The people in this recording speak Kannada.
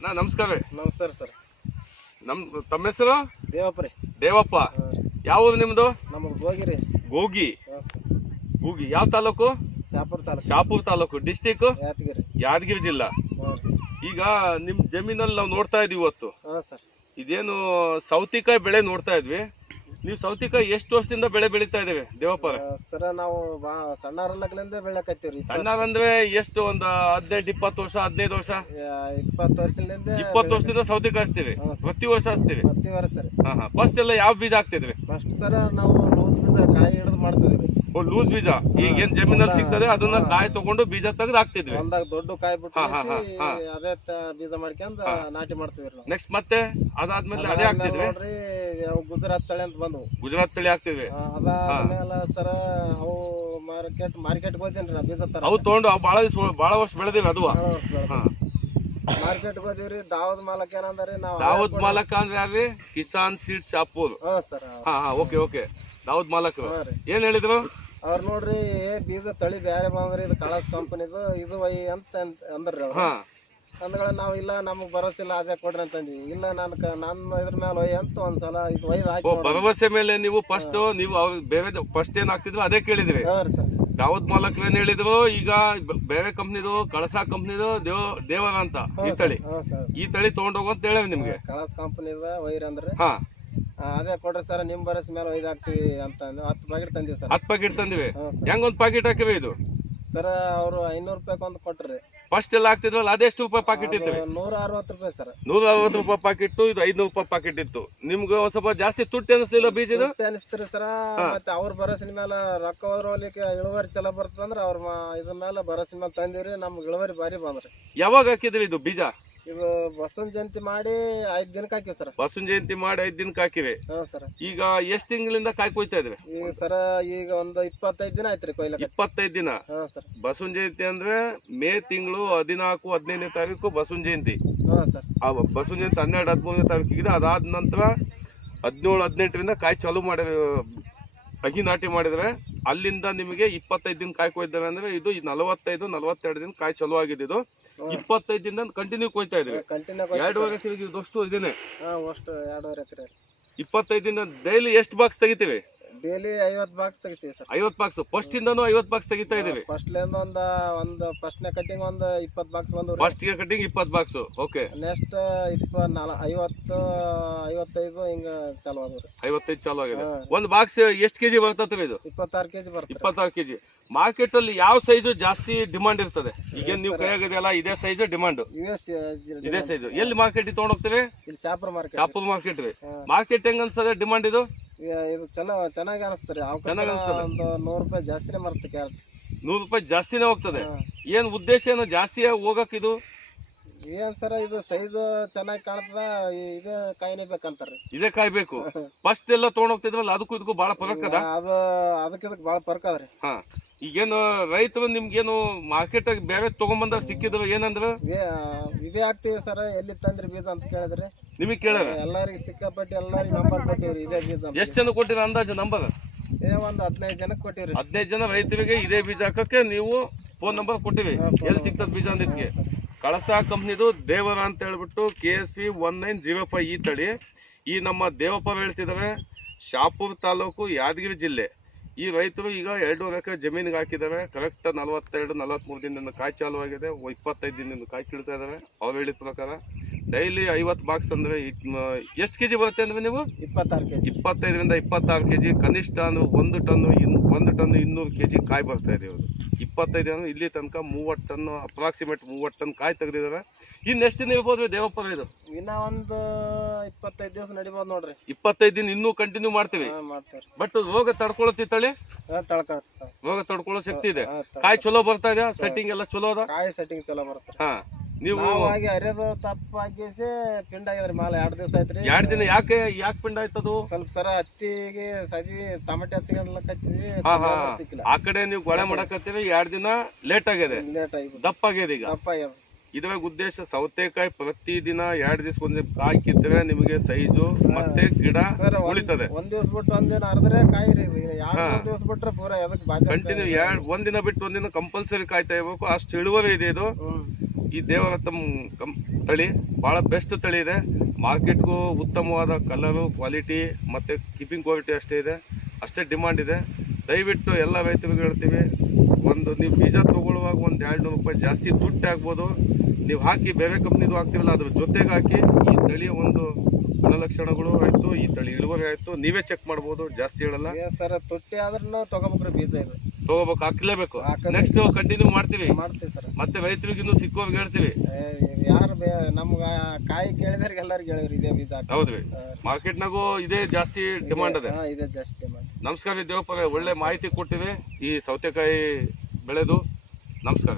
ನಮಸ್ಕಾರ. ನಮಸ್ಕಾರ ಸರ್. ತಮ್ಮ ಹೆಸರು? ದೇವಪ್ಪ ರೀ. ದೇವಪ್ಪ. ಯಾವ ಊರು ನಿಮ್ದು? ನಮ್ಮದು ಗೋಗಿ. ಗೋಗಿ ಯಾವ ತಾಲೂಕು? ಶಾಪುರ್ ತಾಲೂಕು. ಡಿಸ್ಟಿಕ್ ಯಾದಗಿರಿ ಜಿಲ್ಲಾ. ಈಗ ನಿಮ್ ಜಮೀನಲ್ಲಿ ನಾವು ನೋಡ್ತಾ ಇದೀವಿ ಇವತ್ತು. ಇದೇನು ಸೌತಿಕಾಯಿ ಬೆಳೆ ನೋಡ್ತಾ ಇದ್ವಿ. ನೀವು ಸೌತಿಕಾಯಿ ಎಷ್ಟು ವರ್ಷದಿಂದ ಬೆಳೆ ಬೆಳೀತಾ ಇದ್ದೀವಿ ದೇವಪ್ಪ? ಸರ್ ನಾವು ಸಣ್ಣರಲ್ಲೇ ಬೆಳಕತ್ತೀವಿ. ಸಣ್ಣರಂದ್ರೆ ಎಷ್ಟು? ಒಂದು 18-20 ವರ್ಷ, 15 ವರ್ಷ? 20 ವರ್ಷದಿಂದ. 20 ವರ್ಷದಿಂದ ಸೌತಿಕಾಯಿ ಹಚ್ತೀವಿ. ಪ್ರತಿ ವರ್ಷ ಹಚ್ತೀವಿ. ಪ್ರತಿ ವರ್ಷ ಸರ್. ಫಸ್ಟ್ ಎಲ್ಲ ಯಾವ ಬೀಜ ಹಾಕ್ತಿದ್ವಿ? ಫಸ್ಟ್ ಸರ್ ನಾವು ಲೂಸ್ ಬೀಜ ಕಾಯಿ ಹಿಡಿದು ಮಾಡ್ತಿದ್ವಿ. ಲೂಸ್ ಬೀಜ ಈಗ ಏನ್ ಜಮೀನಲ್ಲಿ ಸಿಗ್ತದೆ ಅದನ್ನ ಕಾಯಿ ತಗೊಂಡು ಬೀಜ ತೆಗೆದು ಹಾಕ್ತಿದ್ವಿ. ಒಂದಾಗ ದೊಡ್ಡ ಕಾಯಿ ಬಿಟ್ಟು ಅದೇ ಬೀಜ ಮಾಡ್ಕೊಂಡ್ ನಾಟಿ ಮಾಡ್ತಿವಿ. ನೆಕ್ಸ್ಟ್ ಮತ್ತೆ ಅದಾದ್ಮೇಲೆ ಅದೇ ಹಾಕ್ತಿದ್ವಿ. ನೋಡ್ರಿ ಗುಜರಾತ್ ತಳಿ ಅಂತ ಬಂದು ಗುಜರಾತ್ ತಳಿ ಹಾಕ್ತಿದ್ವಿ. ಅದಾದ್ಮೇಲೆ ಸರ್ ಅವು ಮಾರ್ಕೆಟ್ ಹೋಗ್ತೇನ್ರಿ ನಾ ಬೀಜ ತರ. ಅವು ತಗೊಂಡು ಬಹಳ ವರ್ಷ ಬೆಳೆದಿವಿ. ಅದು ಮಾರ್ಕೆಟ್ ಹೋದಿವ್ರಿ. ದಾವದ್ ಮಾಲಕ್ ಏನಂದ್ರಿ ನಾವು ದಾವದ್ ಮಾಲಕ್ ಅಂದ್ರೆ ಯಾವ್ರಿ? Kisan seed Shahpur. Sir. Okay ದಾವದ್ ಮಾಲಕ್ ಏನ್ ಹೇಳಿದ್ರು? ಅವ್ರು ನೋಡ್ರಿ ಬೀಜ ತಳಿ ಬ್ಯಾರೆ ಬಂದ್ರಿ ಇದು ಕಳಸ್ ಕಂಪನಿದು ಇದು ಅಂತ ಅಂದ್ರಿ ಅವ್ರು. ಅಂದ್ಗಳ ನಾವು ಇಲ್ಲ ನಮಗ್ ಭರವಸಿಲ್ಲ ಅದೇ ಕೊಡ್ರಿ ಅಂತಂದ್ವಿ. ಇಲ್ಲ ನನ್ನ ಇದ್ರ ಮೇಲೆ ಒಯ್ ಅಂತ ಒಂದ್ಸಲ ಇದು ಒಯ್ದು ಹಾಕಿ. ಭರವಸೆ ಮೇಲೆ ನೀವು ಫಸ್ಟ್ ನೀವು ಬೇರೆ ಫಸ್ಟ್ ಏನ್ ಹಾಕ್ತಿದ್ರು ಅದೇ ಕೇಳಿದ್ರಿ. ದಾವದ್ ಮಾಲಕ್ ಏನ್ ಹೇಳಿದ್ರು? ಈಗ ಬೇರೆ ಕಂಪ್ನಿದು ಕಳಸಾ ಕಂಪ್ನಿದು ದೇವರ ಅಂತ ಈ ತಳಿ ತಗೊಂಡೋಗು ಅಂತ ಹೇಳಿ ನಿಮ್ಗೆ. ಕಳಸ್ ಕಂಪನಿದ ಒಯ್ರಿ ಅಂದ್ರಿ. ಅದೇ ಕೊಡ್ರಿ ಸರ್ ನಿಮ್ ಬರಸ್ ಮೇಲೆ ಒಯ್ದು ಹಾಕ್ತಿವಿ ಅಂತ 10 ಪ್ಯಾಕೆಟ್ ತಂದಿವಿ ಸರ್. 10 ಪ್ಯಾಕೆಟ್ ತಂದಿವಿ. ಹೆಂಗ್ ಒಂದ್ ಪ್ಯಾಕೆಟ್ ಹಾಕಿವಿ ಇದು? ಸರ್ ಅವ್ರು 500 ರೂಪಾಯಿ ಒಂದು ಕೊಟ್ರಿ. ಫಸ್ಟ್ ಎಲ್ಲ ಹಾಕ್ತಿದ್ವಲ್ಲ ಅದೆಷ್ಟು ರೂಪಾಯಿ ಪ್ಯಾಕೆಟ್ ಇತ್ತು? 160 ರೂಪಾಯಿ ಸರ್. 160 ರೂಪಾಯಿ ಪ್ಯಾಕೆಟ್. ಇದು 500 ರೂಪಾಯಿ ಪ್ಯಾಕೆಟ್ ಇತ್ತು. ನಿಮ್ಗೆ ಒಂದ್ ಸ್ವಲ್ಪ ಜಾಸ್ತಿ ತುಟ್ಟಿ ಅನಿಸ್ಲಿಲ್ಲ ಬೀಜ? ಅನಿಸ್ತೀರಿ ಸರ್. ಮತ್ತೆ ಅವ್ರ ಭರವಸಿನ ಮೇಲೆ ರೊಕ್ಕ ಹೋಗ್ಲಿಕ್ಕೆ ಇಳುವರಿ ಚಲೋ ಬರ್ತದಂದ್ರ ಅವ್ರ ಇದ್ರ ಮೇಲೆ ಭರವಸಿನ ಮೇಲೆ ತಂದಿವ್ರಿ. ನಮ್ಗೆ ಇಳುವರಿ ಬಾರಿ ಬಂದ್ರಿ. ಯಾವಾಗ ಹಾಕಿದ್ರಿ ಇದು ಬೀಜ? ಇದು ಬಸವನ ಜಯಂತಿ ಮಾಡಿ 5 ದಿನಕ್ಕೆ ಹಾಕಿವಿ ಸರ್. ಬಸವನ ಜಯಂತಿ ಮಾಡಿ 5 ದಿನಕ್ಕೆ ಹಾಕಿವಿ. ಈಗ ಎಷ್ಟ್ ತಿಂಗಳಿಂದ ಕಾಯಿ ಕೊಯ್ತಾ ಇದ್ರಿ? ಈಗ ಸರ ಈಗ ಒಂದು 25 ದಿನ ಆಯ್ತ್ರಿ ಕೊಯ್ಲಕ್ಕೆ. 25 ದಿನ. ಬಸವನ ಜಯಂತಿ ಅಂದ್ರೆ ಮೇ ತಿಂಗಳು 14-15ನೇ ತಾರೀಕು ಬಸವನ ಜಯಂತಿ. ಬಸವನ ಜಯಂತಿ 12-13ನೇ ತಾರೀಕಿಗೆ. ಅದಾದ ನಂತರ 17-18ರಿಂದ ಕಾಯಿ ಚಾಲೂ ಮಾಡಿ ಅಗಿ ನಾಟಿ ಮಾಡಿದ್ರೆ ಅಲ್ಲಿಂದ ನಿಮಗೆ 25 ದಿನ ಕಾಯಿ ಕೊಯ್ದಾವೆ ಅಂದ್ರೆ ಇದು 45-42 ದಿನ ಕಾಯಿ ಚಲೋ ಆಗಿದೆ. ಇದು 25 ದಿನ ಕಂಟಿನ್ಯೂ ಕೊಯ್ತಾ ಇದ್ವಿ. 2.5 ಎಕರೆ ಇದಷ್ಟು ಇದೇನೆ. 2.5 ಎಕರೆ. 25 ದಿನ ಡೈಲಿ ಎಷ್ಟು ಬಾಕ್ಸ್ ತೆಗಿತೀವಿ? ಡೈಲಿ 50 ಬಾಕ್ಸ್ ತೆಗಿತೀವಿ ಸರ್. 50 ಬಾಕ್ಸ್. ಫಸ್ಟ್ ಇಂದನೂ 50 ಬಾಕ್ಸ್ ತೆಗಿತಾ ಇದೀವಿ. ಫಸ್ಟ್ ನೇ ಕಟಿಂಗ್ ಒಂದು 20 ಬಾಕ್ಸ್ ಬಂದು. ಫಸ್ಟ್ ಗೆ ಕಟಿಂಗ್ 20 ಬಾಕ್ಸ್. ಓಕೆ. ನೆಕ್ಸ್ಟ್ 50-55 ಹಿಂಗ ಚಾಲು ಆದ್ರಿ. 55 ಚಾಲು ಆಗಿದೆ. ಒಂದು ಬಾಕ್ಸ್ ಎಷ್ಟು ಕೆಜಿ ಬರ್ತದೆ ಇದು? 26 ಕೆಜಿ ಬರ್ತದೆ. 26 ಕೆಜಿ. ಮಾರ್ಕೆಟ್ ಅಲ್ಲಿ ಯಾವ ಸೈಜ್ ಜಾಸ್ತಿ ಡಿಮಾಂಡ್ ಇರ್ತದೆ? ಈಗ ನೀವು ಕೈಯಾಗದೆಲ್ಲ ಇದೇ ಸೈಜ್ ಡಿಮಾಂಡ್? ಇದೇ ಸೈಜ್. ಎಲ್ಲಿ ಮಾರ್ಕೆಟ್ ತಗೊಂಡ್ ಹೋಗ್ತೇವೆ? ಶಾಪುರ್ ಮಾರ್ಕೆಟ್. ಶಾಪುರ್ ಮಾರ್ಕೆಟ್ ರೀ. ಮಾರ್ಕೆಟ್ ಹೆಂಗ ಅನ್ಸ್ತದೆ ಡಿಮಾಂಡ್ ಇದು? ಇದು ಚೆನ್ನಾಗಿ ಅನಿಸ್ತದೆ. ಒಂದು 100 ರೂಪಾಯಿ ಜಾಸ್ತಿನೇ ಬರುತ್ತೆ. ಕ್ಯಾರೆಟ್ 100 ರೂಪಾಯಿ ಜಾಸ್ತಿನೇ ಹೋಗ್ತದೆ. ಏನ್ ಉದ್ದೇಶ ಏನು ಜಾಸ್ತಿ ಹೋಗಕ್? ಇದು ಏನ್ ಸರ ಇದು ಸೈಜ್ ಚೆನ್ನಾಗಿ ಕಾಣ್ತದ. ಇದೇ ಕಾಯಿನೇ ಬೇಕಂತಾರ್ರಿ. ಇದೇ ಕಾಯಿ ಬೇಕು. ಫಸ್ಟ್ ಎಲ್ಲ ತಗೊಂಡ್ ಹೋಗ್ತಿದ್ರಲ್ಲ ಅದಕ್ಕೂ ಇದಕ್ಕೂ ಬಹಳ ಫರಕ್ ಅದ. ಅದಕ್ಕೆ ಬಹಳ ಫರಕ್ ಅದ್ರಿ. ಈಗೇನು ರೈತರು ನಿಮ್ಗೇನು ಮಾರ್ಕೆಟ್ ಆಗಿ ಬೇರೆ ತಗೊಂಬಂದ ಸಿಕ್ಕಿದ್ರು ಏನಂದ್ರ ಇದೇ ಹಾಕ್ತಿವಿ ಸರ್ ಎಲ್ಲಿ ತಂದ್ರಿ ಬೀಜ ಅಂತ ಕೇಳಿದ್ರಿ. ನಿಮಗ್ ಕೇಳ ಎಲ್ಲಾರಿಗೆ ಸಿಕ್ಕಾಪಟ್ಟಿ ಎಲ್ಲಾರಿಗೆ ನಂಬರ್ ಕೊಟ್ಟಿವ್ರಿ ಇದೇ ಬೀಜ. ಎಷ್ಟ್ ಜನ ಕೊಟ್ಟಿರ ಅಂದಾಜು ನಂಬರ್? ಒಂದು 15 ಜನಕ್ಕೆ ಕೊಟ್ಟಿವ್ರಿ. 15 ಜನ ರೈತರಿಗೆ ಇದೇ ಬೀಜ ಹಾಕಕ್ಕೆ ನೀವು ಫೋನ್ ನಂಬರ್ ಕೊಟ್ಟಿವಿ. ಎಲ್ಲಿ ಸಿಗ್ತದ ಬೀಜ ಅಂದಿದ್ಕೆ? ಕಳಸಾ ಕಂಪ್ನಿದು ದೇವರ ಅಂತ ಹೇಳ್ಬಿಟ್ಟು KSP 1905 ಈ ತಳಿ. ಈ ನಮ್ಮ ದೇವಪ್ಪ ಹೇಳ್ತಿದ್ದಾರೆ ಶಾಪುರ್ ತಾಲೂಕು ಯಾದಗಿರಿ ಜಿಲ್ಲೆ. ಈ ರೈತರು ಈಗ 2.5 ಎಕರೆ ಜಮೀನಿಗೆ ಹಾಕಿದ್ದಾರೆ. ಕರೆಕ್ಟ್ 42-43 ದಿನದಿಂದ ಕಾಯಿ ಚಾಲು ಆಗಿದೆ. 25 ದಿನದಿಂದ ಕಾಯಿ ಕೀಳ್ತಾ ಇದಾವೆ. ಅವ್ರು ಹೇಳಿದ ಪ್ರಕಾರ ಡೈಲಿ 50 ಬಾಕ್ಸ್ ಅಂದ್ರೆ ಎಷ್ಟು ಕೆಜಿ ಬರುತ್ತೆ ಅಂದ್ರೆ ನೀವು? 26 ಕೆಜಿ. 25-26 ಕೆಜಿ. ಕನಿಷ್ಠ ಅಂದ್ರೆ 1 ಟನ್ 200 ಕೆಜಿ ಕಾಯಿ ಬರ್ತಾ ಇದೆ. ಇವರು 25 ಅಂದ್ರೆ ಇಲ್ಲಿ ತನಕ 30 ಟನ್ ಅಪ್ರಾಕ್ಸಿಮೇಟ್ 30 ಟನ್ ಕಾಯಿ ತೆಗೆದಿದ್ದಾರೆ. ಇನ್ನು ಎಷ್ಟು ದಿನ ಇರ್ಬೋದು ದೇವಪ್ಪ ಇದು? ಇನ್ನ ಒಂದು 25 ದಿವಸ ನಡಿಬೋದು ನೋಡ್ರಿ. 25 ದಿನ ಇನ್ನೂ ಕಂಟಿನ್ಯೂ ಮಾಡ್ತೀವಿ. ಬಟ್ ರೋಗ ತಡ್ಕೊಳ್ಳುತ್ತೆ ತಳಿ? ರೋಗ ತಡ್ಕೊಳ್ಳೋ ಶಕ್ತಿ ಇದೆ. ಕಾಯಿ ಚಲೋ ಬರ್ತಾ ಇದೆ. ಸೆಟ್ಟಿಂಗ್ ಎಲ್ಲ ಚಲೋ ಅದ. ಕಾಯಿ ಸೆಟ್ಟಿಂಗ್ ಚಲೋ ಬರುತ್ತೆ. ನೀವು ಅರಿಯೋದು ತಪ್ಪಾಗಿ ಪಿಂಡ್ ಆಗಿದ್ರಿ ಮಾಲ 2 ದಿವಸ ಆಯ್ತ್ರಿ. 2 ದಿನ ಯಾಕೆ ಪಿಂಡ್ ಆಯ್ತದು? ಸ್ವಲ್ಪ ಸರ ಹತ್ತಿಗೆ ಸದಿ ಟಮಾಟೆ ಹಚ್ಚಿದ್ವಿ. ಆ ಕಡೆ ನೀವು ಗೊಳೆ ಮಾಡಕತ್ತೀವಿ. 2 ದಿನ ಲೇಟ್ ಆಗಿದೆ. ಲೇಟ್ ಆಗಿ ದಪ್ಪ ಆಗಿದೆ. ಈಗ ದಪ್ಪ ಆಗ್ಯದ. ಇದರ ಉದ್ದೇಶ ಸೌತೆಕಾಯಿ ಪ್ರತಿದಿನ 2 ದಿವಸಕ್ಕೊಂದು ಕಾಯಿ ಕಿತ್ತರೆ ನಿಮಗೆ ಸೈಜು ಮತ್ತೆ ಗಿಡ ಉಳಿತದೆ. ಒಂದ್ ದಿವಸ ಬಿಟ್ಟು ಒಂದಿನ ಅರ್ಧರೆ ಕಾಯಿ ರೀ ಒಂದ್ ದಿವಸ ಬಿಟ್ರೆ ಪೂರ ಎದಕ್ ಕಂಟಿನ್ಯೂ ಒಂದಿನ ಬಿಟ್ಟು ಒಂದಿನ ಕಂಪಲ್ಸರಿ ಕಾಯ್ತಾ ಇರ್ಬೇಕು. ಅಷ್ಟು ಇಳುವರಿ ಇದೆ ಇದು. ಈ ದೇವರತ್ನ ತಳಿ ಬಹಳ ಬೆಸ್ಟ್ ತಳಿ ಇದೆ. ಮಾರ್ಕೆಟ್ಗೂ ಉತ್ತಮವಾದ ಕಲರು, ಕ್ವಾಲಿಟಿ ಮತ್ತೆ ಕೀಪಿಂಗ್ ಕ್ವಾಲಿಟಿ ಅಷ್ಟೇ ಇದೆ, ಅಷ್ಟೇ ಡಿಮಾಂಡ್ ಇದೆ. ದಯವಿಟ್ಟು ಎಲ್ಲ ರೈತರಿಗೆ ಹೇಳ್ತೀವಿ, ನೀವು ಬೀಜ ತಗೊಳ್ಳುವಾಗ 100-200 ರೂಪಾಯಿ ಜಾಸ್ತಿ ದುಡ್ಡು ಆಗ್ಬೋದು, ನೀವು ಹಾಕಿ ಬೇರೆ ಕಂಪ್ನಿದು ಹಾಕ್ತಿವಲ್ಲ ಅದ್ರ ಜೊತೆಗೆ ಹಾಕಿ. ಈ ತಳಿಯ ಒಂದು ಗುಣಲಕ್ಷಣಗಳು ಆಯ್ತು, ಈ ತಳಿ ಇಳುವರಿ ಆಯ್ತು, ನೀವೇ ಚೆಕ್ ಮಾಡ್ಬೋದು, ಜಾಸ್ತಿ ಹೇಳಲ್ಲ ಸರ್. ತುಟ್ಟಿ ಆದ್ರೂ ತಗೋಬೇಕ್ರಿ ಬೀಜ, ಇದು ತಗೋಬೇಕು, ಹಾಕ್ಲೇಬೇಕು. ನೆಕ್ಸ್ಟ್ ಕಂಟಿನ್ಯೂ ಮಾಡ್ತೀವಿ ಸರ್. ಮತ್ತೆ ರೈತರಿಗೆ ಇನ್ನೂ ಸಿಕ್ಕೋರ್ಗೆ ಹೇಳ್ತೀವಿ. ಯಾರು ನಮ್ಗ ಕಾಯಿ ಕೇಳಿದ್ರಿಗೆ ಎಲ್ಲರಿಗೂ ಹೇಳಿವ್ರಿ ಇದೇ ಬೀಜ. ಹೌದ್ರಿ, ಮಾರ್ಕೆಟ್ನಾಗೂ ಇದೇ ಜಾಸ್ತಿ ಡಿಮಾಂಡ್ ಇದೆ. ಇದೇ ಜಾಸ್ತಿ ಡಿಮಾಂಡ್. ನಮಸ್ಕಾರ ದೇವಪ್ಪ, ಒಳ್ಳೆ ಮಾಹಿತಿ ಕೊಟ್ಟಿವಿ ಈ ಸೌತೆಕಾಯಿ ಬೆಳೆದು. ನಮಸ್ಕಾರ.